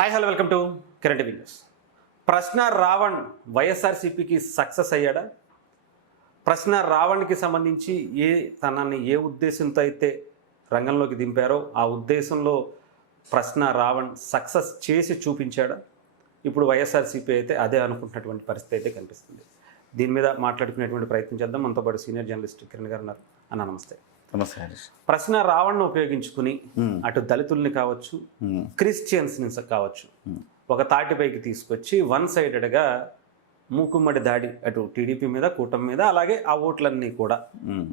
Hi hello welcome to current news. ప్రశ్న రావణ్ వైఎస్ఆర్సీపీకి success అయ్యాడా? ప్రశ్న రావణ్కి సంబంధించి తనని ఏ ఉద్దేశంతో అయితే రంగంలోకి దింపారో ఆ ఉద్దేశంలో ప్రశ్న రావణ్ సక్సెస్ చేసి చూపించాడా? ఇప్పుడు వైఎస్ఆర్సీపీ అయితే అదే అనుకుంటున్నటువంటి పరిస్థితి అయితే కనిపిస్తుంది. దీని మీద మాట్లాడుకునేటువంటి ప్రయత్నం చేద్దాం. మనతో పాటు సీనియర్ జర్నలిస్ట్ కిరణ్ గారు ఉన్నారు. అన్న నమస్తే. నమస్తే హరీష్. ప్రశ్న రావణ్ను ఉపయోగించుకుని అటు దళితుల్ని కావచ్చు, క్రిస్టియన్స్ని కావచ్చు, ఒక తాటిపైకి తీసుకొచ్చి వన్ సైడెడ్గా మూకుమ్మడి దాడి అటు టీడీపీ మీద, కూటమి మీద, అలాగే ఆ ఓట్లన్నీ కూడా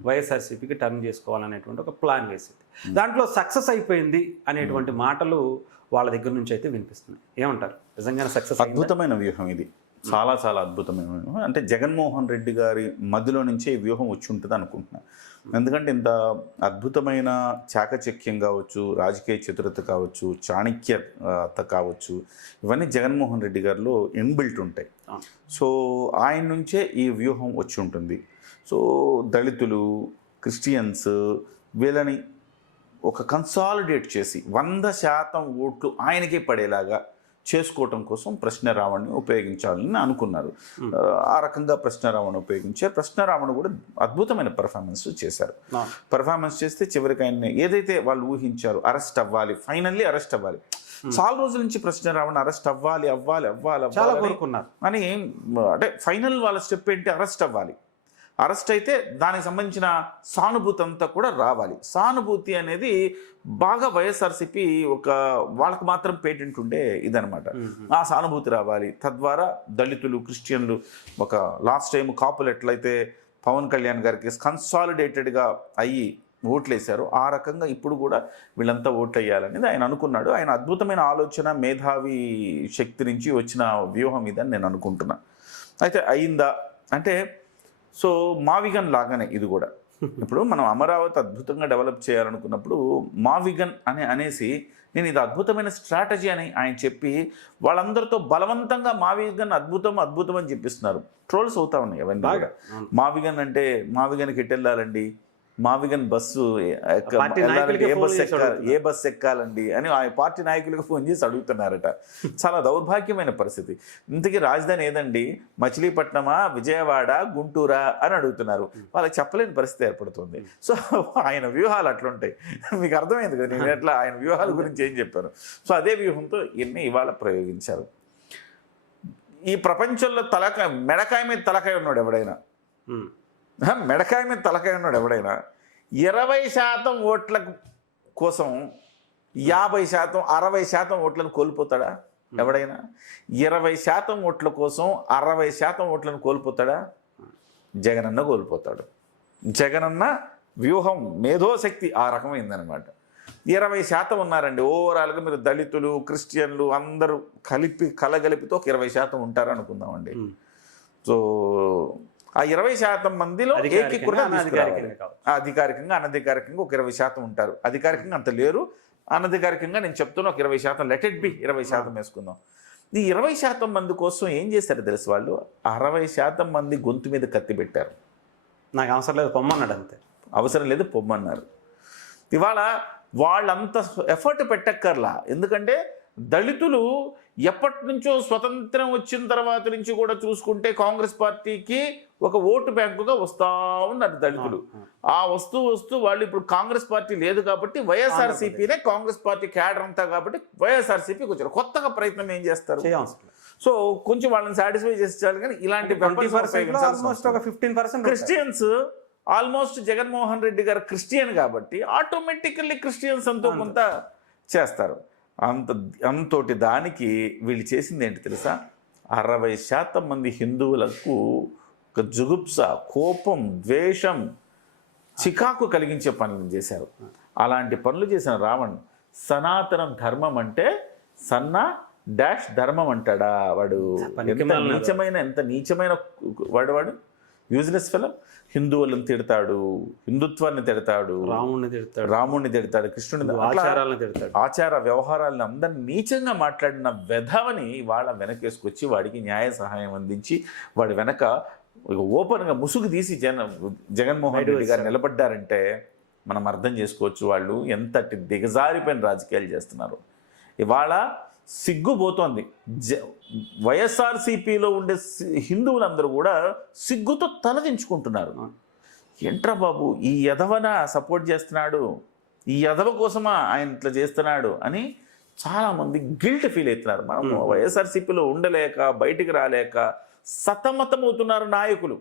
వైఎస్ఆర్సీపీకి టర్న్ చేసుకోవాలనేటువంటి ఒక ప్లాన్ వేసింది. దాంట్లో సక్సెస్ అయిపోయింది అనేటువంటి మాటలు వాళ్ళ దగ్గర నుంచి అయితే వినిపిస్తున్నాయి. ఏమంటారు? నిజంగానే సక్సెస్? అద్భుతమైన వ్యూహం ఇది, చాలా చాలా అద్భుతమైన వ్యూహం. అంటే జగన్మోహన్ రెడ్డి గారి మధ్యలో నుంచే ఈ వ్యూహం వచ్చి ఉంటుంది అనుకుంటున్నాను. ఎందుకంటే ఇంత అద్భుతమైన చాకచక్యం కావచ్చు, రాజకీయ చతురత కావచ్చు, చాణక్యత కావచ్చు, ఇవన్నీ జగన్మోహన్ రెడ్డి గారిలో ఇన్బిల్ట్ ఉంటాయి. సో ఆయన నుంచే ఈ వ్యూహం వచ్చి ఉంటుంది. సో దళితులు, క్రిస్టియన్స్ వీళ్ళని ఒక కన్సాలిడేట్ చేసి 100% ఓట్లు ఆయనకే పడేలాగా చేసుకోవటం కోసం ప్రశ్న రావణ్ని ఉపయోగించాలని అనుకున్నారు. ఆ రకంగా ప్రశ్న రావణ్ ఉపయోగించారు. ప్రశ్న రావణ్ కూడా అద్భుతమైన పెర్ఫార్మెన్స్ చేశారు. పెర్ఫార్మెన్స్ చేస్తే చివరికి ఆయన ఏదైతే వాళ్ళు ఊహించారు, అరెస్ట్ అవ్వాలి, ఫైనల్లీ అరెస్ట్ అవ్వాలి. చాలా రోజుల నుంచి ప్రశ్న రావణ్ అరెస్ట్ అవ్వాలి అవ్వాలి అవ్వాలి చాలా కోరుకున్నారు. అని అంటే ఫైనల్ వాళ్ళ స్టెప్ ఏంటి? అరెస్ట్ అవ్వాలి. అరెస్ట్ అయితే దానికి సంబంధించిన సానుభూతి అంతా కూడా రావాలి. సానుభూతి అనేది బాగా వైఎస్ఆర్సీపీ ఒక వాళ్ళకు మాత్రం పేటెంట్ ఉండే ఇదనమాట. ఆ సానుభూతి రావాలి. తద్వారా దళితులు, క్రిస్టియన్లు, ఒక లాస్ట్ టైం కాపులు ఎట్లయితే పవన్ కళ్యాణ్ గారికి కన్సాలిడేటెడ్గా అయ్యి ఓట్లేశారు, ఆ రకంగా ఇప్పుడు కూడా వీళ్ళంతా ఓట్లు వేయాలనేది ఆయన అనుకున్నాడు. ఆయన అద్భుతమైన ఆలోచన, మేధావి శక్తి నుంచి వచ్చిన వ్యూహం ఇదని నేను అనుకుంటున్నా. అయితే అయిందా అంటే, సో మావిగన్ లాగానే ఇది కూడా. ఇప్పుడు మనం అమరావతి అద్భుతంగా డెవలప్ చేయాలనుకున్నప్పుడు మావిగన్ అనేసి నేను ఇది అద్భుతమైన స్ట్రాటజీ అని ఆయన చెప్పి వాళ్ళందరితో బలవంతంగా మావిగన్ అద్భుతం అద్భుతం అని చెప్పిస్తున్నారు. ట్రోల్స్ అవుతా ఉన్నాయి అవన్నీ బాగా. మావిగన్ అంటే మావిగన్కి ఎటు వెళ్ళాలండి, మావిగన్ బస్సు ఏ బస్సు ఎక్కాలండి అని ఆ పార్టీ నాయకులకు ఫోన్ చేసి అడుగుతున్నారట. చాలా దౌర్భాగ్యమైన పరిస్థితి. ఇంతకీ రాజధాని ఏదండి, మచిలీపట్నమా, విజయవాడ, గుంటూరా అని అడుగుతున్నారు. వాళ్ళకి చెప్పలేని పరిస్థితి ఏర్పడుతుంది. సో ఆయన వ్యూహాలు అట్లుంటాయి. మీకు అర్థమైంది కదా నేను ఎట్లా ఆయన వ్యూహాల గురించి ఏం చెప్పాను. సో అదే వ్యూహంతో ఇన్ని ఇవాళ ప్రయోగించారు. ఈ ప్రపంచంలో మెడకాయ మీద తలకాయ ఉన్నాడు ఎవడైనా, మెడకాయ మీద తలకాయ ఉన్నాడు ఎవడైనా 20% ఓట్ల కోసం 50%, 60% ఓట్లను కోల్పోతాడా ఎవడైనా? 20% ఓట్ల కోసం 60% ఓట్లను కోల్పోతాడా? జగనన్న కోల్పోతాడు. జగనన్న వ్యూహం, మేధోశక్తి ఆ రకమైందనమాట. 20% ఉన్నారండి ఓవరాల్గా. మీరు దళితులు, క్రిస్టియన్లు అందరూ కలగలిపితో ఒక 20% ఉంటారు అనుకుందామండి. సో ఆ 20% మందిలో అధికారికంగా అనధికారికంగా ఒక 20% ఉంటారు. అధికారికంగా అంత లేరు, అనధికారికంగా నేను చెప్తున్నా ఒక 20%, లెట్ ఇట్ బి 20% వేసుకుందాం. ఈ 20% మంది కోసం ఏం చేశారు తెలుసు? వాళ్ళు 60% మంది గొంతు మీద కత్తి పెట్టారు. నాకు అవసరం లేదు పొమ్మన్నాడు, అంతే. అవసరం లేదు పొమ్మన్నారు. ఇవాళ వాళ్ళంత ఎఫర్ట్ పెట్టక్కర్లా. ఎందుకంటే దళితులు ఎప్పటి నుంచో స్వతంత్రం వచ్చిన తర్వాత నుంచి కూడా చూసుకుంటే కాంగ్రెస్ పార్టీకి ఒక ఓటు బ్యాంకుగా వస్తూ ఉన్నారు దళితులు. ఆ వస్తూ వాళ్ళు ఇప్పుడు కాంగ్రెస్ పార్టీ లేదు కాబట్టి వైఎస్ఆర్సీపీనే కాంగ్రెస్ పార్టీ క్యాడర్ అంతా కాబట్టి వైఎస్ఆర్సీపీకి వచ్చారు. కొత్తగా ప్రయత్నం ఏం చేస్తారు? సో కొంచెం వాళ్ళని సాటిస్ఫై చేసేయాలి. కానీ ఇలాంటి 15% క్రిస్టియన్స్ ఆల్మోస్ట్ జగన్మోహన్ రెడ్డి గారు క్రిస్టియన్ కాబట్టి ఆటోమేటికల్లీ క్రిస్టియన్స్ అంతా కొంత చేస్తారు. అంతోటి దానికి వీళ్ళు చేసింది ఏంటి తెలుసా? 60% మంది హిందువులకు ఒక జుగుప్స, కోపం, ద్వేషం, చికాకు కలిగించే పనులు చేశారు. అలాంటి పనులు చేసిన రావణ్ సనాతన ధర్మం అంటే ధర్మం అంటాడా వాడు? ఎంత నీచమైన వాడు యూజ్లెస్ ఫిలం. హిందువులను తిడతాడు, హిందుత్వాన్ని తిడతాడు, రాముణ్ణి తిడతాడు, కృష్ణుడిని, ఆచార వ్యవహారాలను అందరినీ నీచంగా మాట్లాడిన వెధవని వాళ్ళ వెనకేసుకొచ్చి వాడికి న్యాయ సహాయం అందించి వాడి వెనక ఓపెన్గా ముసుగు తీసి జగన్మోహన్ రెడ్డి గారు నిలబడ్డారంటే మనం అర్థం చేసుకోవచ్చు వాళ్ళు ఎంతటి దిగజారిపోయిన రాజకీయాలు చేస్తున్నారు. ఇవాళ సిగ్గుపోతోంది. వైఎస్ఆర్సీపీలో ఉండే హిందువులందరూ కూడా సిగ్గుతో తలదించుకుంటున్నారు. ఏంట్రా బాబు, ఈ యదవన సపోర్ట్ చేస్తున్నాడు, ఈ యదవ కోసమా ఆయన ఇట్లా చేస్తున్నాడు అని చాలామంది గిల్ట్ ఫీల్ అవుతున్నారు. మనం వైఎస్ఆర్సీపీలో ఉండలేక బయటికి రాలేక సతమతమవుతున్నారు నాయకులు.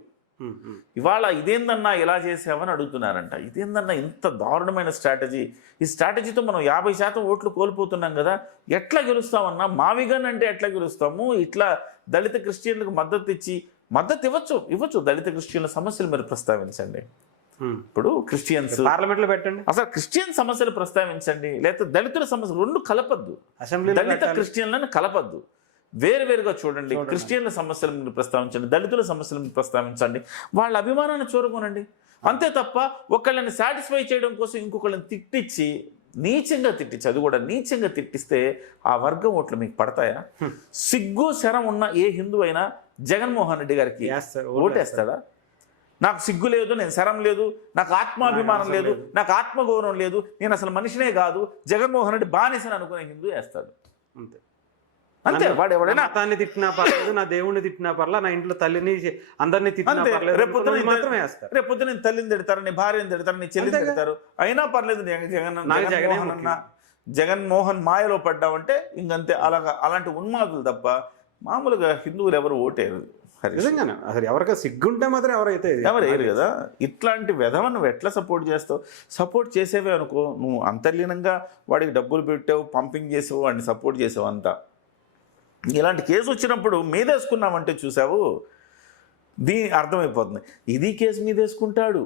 ఇవాళ ఇదేందన్నా ఇలా చేసావని అడుగుతున్నారంట. ఇదేందన్నా ఇంత దారుణమైన స్ట్రాటజీ, ఈ స్ట్రాటజీతో మనం 50% ఓట్లు కోల్పోతున్నాం కదా, ఎట్లా గెలుస్తామన్నా? మావిగన్ అంటే ఎట్లా గెలుస్తాము? ఇట్లా దళిత క్రిస్టియన్లకు మద్దతు ఇవ్వచ్చు. దళిత క్రిస్టియన్ల సమస్యలు మీరు ప్రస్తావించండి. ఇప్పుడు క్రిస్టియన్స్ పార్లమెంట్లో పెట్టండి, అసలు క్రిస్టియన్ సమస్యలు ప్రస్తావించండి, లేకపోతే దళితుల సమస్యలు రెండు కలపద్దు. దళిత క్రిస్టియన్లను కలపద్దు, వేరువేరుగా చూడండి. క్రిస్టియన్ల సమస్యలను మీరు ప్రస్తావించండి, దళితుల సమస్యలను మీరు ప్రస్తావించండి, వాళ్ళ అభిమానాన్ని చూరగొనండి. అంతే తప్ప ఒకళ్ళని సాటిస్ఫై చేయడం కోసం ఇంకొకళ్ళని తిట్టించి నీచంగా తిట్టించి, అది కూడా నీచంగా తిట్టిస్తే ఆ వర్గం ఓట్లు మీకు పడతాయా? సిగ్గు శరం ఉన్న ఏ హిందూ అయినా జగన్మోహన్ రెడ్డి గారికి ఓటేస్తాడా? నాకు సిగ్గు లేదు, నేను శరం లేదు, నాకు ఆత్మాభిమానం లేదు, నాకు ఆత్మగౌరవం లేదు, నేను అసలు మనిషినే కాదు, జగన్మోహన్ రెడ్డి బానిసని అనుకునే హిందూ వేస్తాడు. అంతే. వాడు ఎవడైనా మతాన్ని తిట్టినా పర్లేదు, నా దేవుడిని తిట్టినా పర్లేదు, నా ఇంట్లో తల్లిని అందరినీ తిట్టినా పర్లేదు, రేపొద్దు నేను తల్లిని తిడతారు, నీ భార్యని తిడతారు, నీ చెల్లిని తిడతారు, అయినా పర్లేదు. జగన్మోహన్ మాయలో పడ్డావంటే ఇంకంతే. అలాంటి ఉన్మాదులు తప్ప మామూలుగా హిందువులు ఎవరు ఓటేరు. నిజంగానే అసలు ఎవరికైనా సిగ్గుంటే మాత్రం ఎవరు కదా. ఇట్లాంటి విధవ నువ్వు ఎట్లా సపోర్ట్ చేస్తావు? సపోర్ట్ చేసేవే అనుకో, నువ్వు అంతర్లీనంగా వాడికి డబ్బులు పెట్టావు, పంపింగ్ చేసావు, వాడిని సపోర్ట్ చేసావు అంతా. ఇలాంటి కేసు వచ్చినప్పుడు మీదేసుకున్నామంటే చూసావు, దీని అర్థమైపోతుంది. ఇది కేసు మీదేసుకుంటాడు,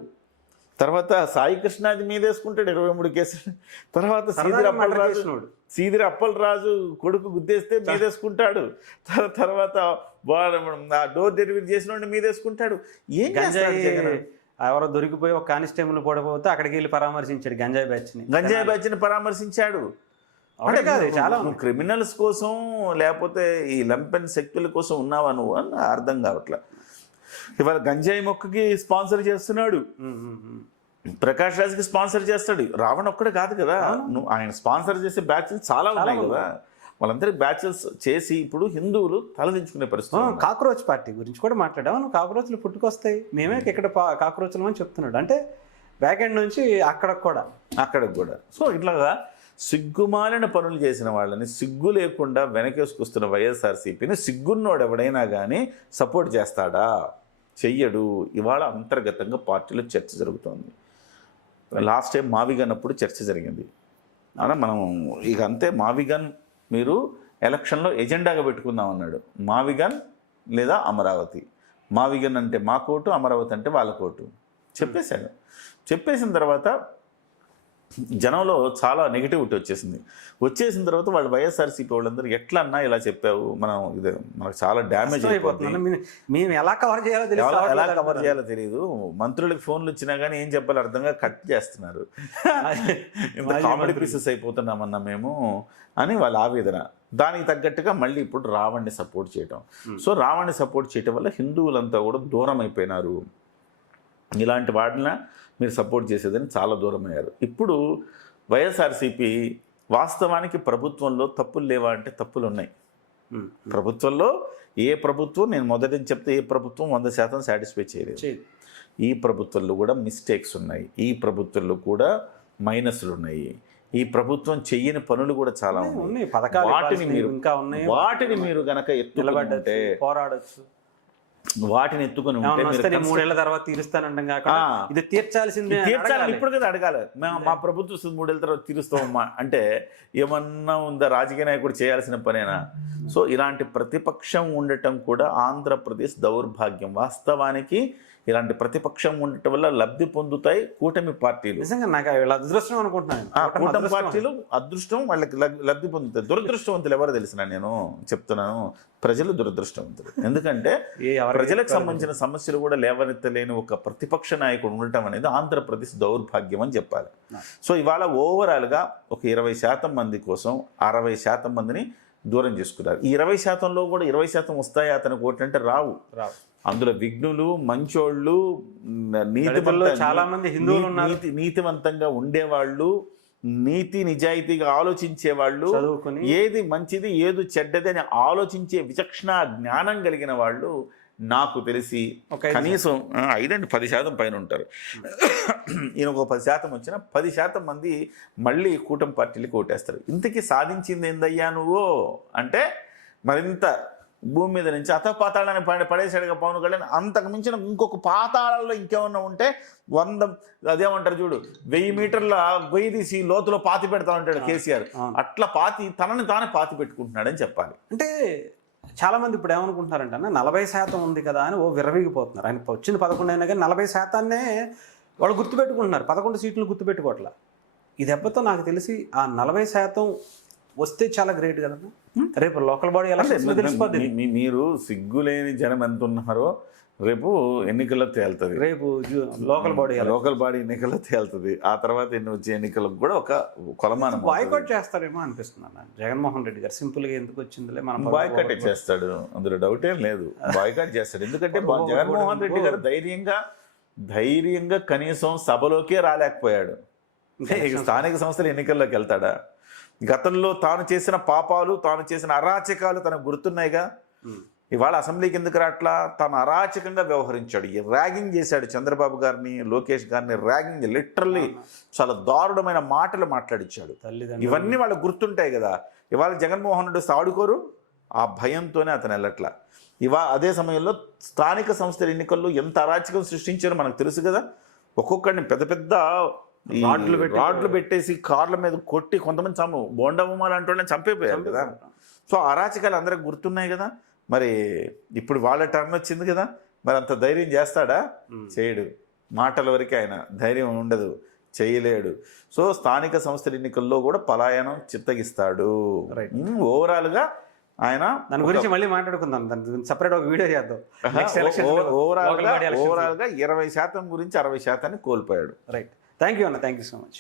తర్వాత సాయి కృష్ణాది మీదేసుకుంటాడు 23 కేసులు, తర్వాత సీదిరి అప్పలరాజు కొడుకు గుద్దేస్తే మీదేసుకుంటాడు, తర్వాత డోర్ డెలివరీ చేసిన మీదేసుకుంటాడు. ఏం చేస్తాడు? ఎవరో దొరికిపోయి ఒక కానిస్టేబుల్ పడిపోతే అక్కడికి వెళ్ళి పరామర్శించాడు, గంజాయి బ్యాచ్ని పరామర్శించాడు. చాలా క్రిమినల్స్ కోసం లేకపోతే ఈ లంపెన్ శక్తుల కోసం ఉన్నావా నువ్వు అని అర్థం కావట్లా. ఇవాళ గంజాయి మొక్కకి స్పాన్సర్ చేస్తున్నాడు, ప్రకాష్ రాజ్కి స్పాన్సర్ చేస్తాడు. రావణ్ ఒక్కడే కాదు కదా, నువ్వు ఆయన స్పాన్సర్ చేసే బ్యాచెస్ చాలా ఉన్నాయి కదా, వాళ్ళందరికి బ్యాచెస్ చేసి ఇప్పుడు హిందువులు తలదించుకునే పరిస్థితి. కాక్రోచ్ పార్టీ గురించి కూడా మాట్లాడావు నువ్వు. కాక్రోచ్లు పుట్టుకొస్తాయి, మేమే ఇక్కడ కాక్రోచ్లు అని చెప్తున్నాడు. అంటే బ్యాక్ ఎండ్ నుంచి అక్కడికి కూడా. సో ఇట్లాగా సిగ్గుమాలిన పనులు చేసిన వాళ్ళని, సిగ్గు లేకుండా వెనకేసుకొస్తున్న వైఎస్ఆర్సీపీని సిగ్గున్నోడు ఎవడైనా కానీ సపోర్ట్ చేస్తాడా? చెయ్యడు. ఇవాళ అంతర్గతంగా పార్టీలో చర్చ జరుగుతోంది. లాస్ట్ టైం మావిగన్ అప్పుడు చర్చ జరిగింది. అలా మనం ఇక అంతే, మావిగన్ మీరు ఎలక్షన్లో ఎజెండాగా పెట్టుకుందాం అన్నాడు. మావిగన్ లేదా అమరావతి. మావిగన్ అంటే మా కోటు, అమరావతి అంటే వాళ్ళ కోటు చెప్పేశాడు. చెప్పేసిన తర్వాత జనంలో చాలా నెగిటివిటీ వచ్చేసిన తర్వాత వాళ్ళు వైఎస్ఆర్సీపీ వాళ్ళందరూ ఎట్లా అన్నా ఇలా చెప్పావు, మనకు చాలా డ్యామేజ్ అయిపోతుంది, మేము ఎలా కవర్ చేయాలో తెలియదు, మంత్రులకు ఫోన్లు వచ్చినా కానీ ఏం చెప్పాలో అర్థంగా కట్ చేస్తున్నారు, ఇంత కామెడీ పీసెస్ అయిపోతున్నామన్నా మేము అని వాళ్ళ ఆవేదన. దానికి తగ్గట్టుగా మళ్ళీ ఇప్పుడు రావణ్ణి సపోర్ట్ చేయటం. సో రావణ్ణి సపోర్ట్ చేయటం వల్ల హిందువులంతా కూడా దూరం అయిపోయినారు. ఇలాంటి వాటిని మీరు సపోర్ట్ చేసేదని చాలా దూరం అయ్యారు. ఇప్పుడు వైఎస్ఆర్సీపీ వాస్తవానికి ప్రభుత్వంలో తప్పులు లేవా అంటే తప్పులు ఉన్నాయి. ప్రభుత్వంలో నేను మొదటి చెప్తే ఏ ప్రభుత్వం 100% సాటిస్ఫై చేయలేదు. ఈ ప్రభుత్వంలో కూడా మిస్టేక్స్ ఉన్నాయి, ఈ ప్రభుత్వంలో కూడా మైనస్లు ఉన్నాయి, ఈ ప్రభుత్వం చెయ్యని పనులు కూడా చాలా ఉన్నాయి. వాటిని మీరు గనక ఎత్తుకుంటే పోరాడచ్చు, వాటిని ఎత్తుకుని ఉంటే 3 ఏళ్ల తర్వాత తీరుస్తానంటాం కాక ఇది తీర్చాల్సిందే. ఇప్పుడు కదా అడగాలి, మా ప్రభుత్వం 3 ఏళ్ల తర్వాత తీరుస్తామమ్మా అంటే ఏమన్నా ఉందా? రాజకీయ నాయకుడు చేయాల్సిన పనేనా? సో ఇలాంటి ప్రతిపక్షం ఉండటం కూడా ఆంధ్రప్రదేశ్ దౌర్భాగ్యం. వాస్తవానికి ఇలాంటి ప్రతిపక్షం ఉండటం వల్ల లబ్ధి పొందుతాయి కూటమి పార్టీలు. నిజంగా నాకు అదృష్టం అనుకుంటున్నాను. కూటమి పార్టీలు అదృష్టం, వాళ్ళకి లబ్ధి పొందుతాయి. దురదృష్టవంతులు ఎవరో తెలిసిన నేను చెప్తున్నాను, ప్రజలు దురదృష్టవంతులు. ఎందుకంటే ప్రజలకు సంబంధించిన సమస్యలు కూడా లేవనెత్తలేని ఒక ప్రతిపక్ష నాయకుడు ఉండటం అనేది ఆంధ్రప్రదేశ్ దౌర్భాగ్యం అని చెప్పాలి. సో ఇవాళ ఓవరాల్గా ఒక 20% మంది కోసం 60% మందిని దూరం చేసుకున్నారు. ఈ 20%లో కూడా 20% వస్తాయి అతనికి ఓట్లు అంటే రావు. అందులో విఘ్నులు, మంచోళ్ళు, చాలా మంది హిందువులు ఉన్నారు, నీతివంతంగా ఉండేవాళ్ళు, నీతి నిజాయితీగా ఆలోచించే వాళ్ళు, చదువుకుని ఏది మంచిది ఏది చెడ్డది అని ఆలోచించే విచక్షణ జ్ఞానం కలిగిన వాళ్ళు నాకు తెలిసి కనీసం 5-10% పైన ఉంటారు. ఈయన ఒక 10% వచ్చినా 10% మంది మళ్ళీ కూటమి పార్టీలకు ఓటేస్తారు. ఇంతకీ సాధించింది ఏందయ్యా నువ్వు అంటే మరింత భూమి మీద నుంచి అతపాతాళాన్ని పడేసాడుగా పవన్ కళ్యాణ్. అంతకు మించిన ఇంకొక పాతాళాల్లో ఇంకేమన్నా ఉంటే 100 అదేమంటారు చూడు 1000 మీటర్ల గొయ్యి తీసి లోతులో పాతి పెడతా ఉంటాడు కేసీఆర్. అట్లా తనని తానే పాతి పెట్టుకుంటున్నాడని చెప్పాలి. అంటే చాలామంది ఇప్పుడు ఏమనుకుంటున్నారంటే అన్న 40% ఉంది కదా అని విర్రవీగిపోతున్నారు. ఆయన వచ్చింది 11 అయినా కానీ 40%నే వాళ్ళు గుర్తుపెట్టుకుంటున్నారు, 11 సీట్లు గుర్తుపెట్టుకోవట్లా. ఈ దెబ్బతో నాకు తెలిసి ఆ 40% వస్తే చాలా గ్రేట్ కదన్నా. రేపు లోకల్ బాడీ ఎలక్షన్స్ తెలిసిపోద్ది. మీరు సిగ్గులేని జనం ఎంత ఉన్నారో రేపు ఎన్నికల్లో తేలుతుంది. రేపు లోకల్ బాడీ ఎన్నికల్లో తేలుతుంది. ఆ తర్వాత వచ్చే ఎన్నికలకు కూడా ఒక కొలమానం బాయ్కాట్ చేస్తారేమో అనిపిస్తుంది అన్న. జగన్మోహన్ రెడ్డి గారు సింపుల్ గా ఎందుకు వచ్చిందిలే మనం బాయ్కాట్ చేస్తాడు, అందులో డౌట్ ఏం లేదు. బాయ్కాట్ చేస్తాడు. ఎందుకంటే జగన్మోహన్ రెడ్డి గారు ధైర్యంగా కనీసం సభలోకే రాలేకపోయాడు. స్థానిక సంస్థల ఎన్నికల్లోకి వెళ్తాడా? గతంలో తాను చేసిన పాపాలు, తాను చేసిన అరాచకాలు తనకు గుర్తున్నాయిగా. ఇవాళ అసెంబ్లీకి ఎందుకు రాట్లా? తాను అరాచకంగా వ్యవహరించాడు, ర్యాగింగ్ చేశాడు చంద్రబాబు గారిని, లోకేష్ గారిని ర్యాగింగ్, లిటరల్లీ చాలా దారుణమైన మాటలు మాట్లాడించాడు. ఇవన్నీ వాళ్ళకు గుర్తుంటాయి కదా. ఇవాళ జగన్మోహన్ రెడ్డి ఆడుకోరు, ఆ భయంతోనే అతను వెళ్ళట్లా. అదే సమయంలో స్థానిక సంస్థల ఎన్నికల్లో ఎంత అరాచకం సృష్టించారో మనకు తెలుసు కదా. ఒక్కొక్కడిని పెద్ద పెద్ద రాడ్లు పెట్టేసి కార్ల మీద కొట్టి కొంతమంది బోండమ్మ లాంటి వాళ్ళని చంపేపోయారు కదా. సో అరాచకాలు అందరికి గుర్తున్నాయి కదా. మరి ఇప్పుడు వాళ్ళ టర్న్ వచ్చింది కదా, మరి అంత ధైర్యం చేస్తాడా? చేయడు. మాటల వరకే ఆయన, ధైర్యం ఉండదు, చేయలేడు. సో స్థానిక సంస్థల ఎన్నికల్లో కూడా పలాయనం చిత్తగిస్తాడు. ఓవరాల్గా ఆయన దాని గురించి మళ్ళీ మాట్లాడుకుందాం, దాని గురించి సపరేట్ ఒక వీడియో చేద్దాం. ఓవరాల్గా 20% గురించి 60% కోల్పోయాడు. రైట్. థ్యాంక్ యూ అన్న, థ్యాంక్ యూ సో మచ్.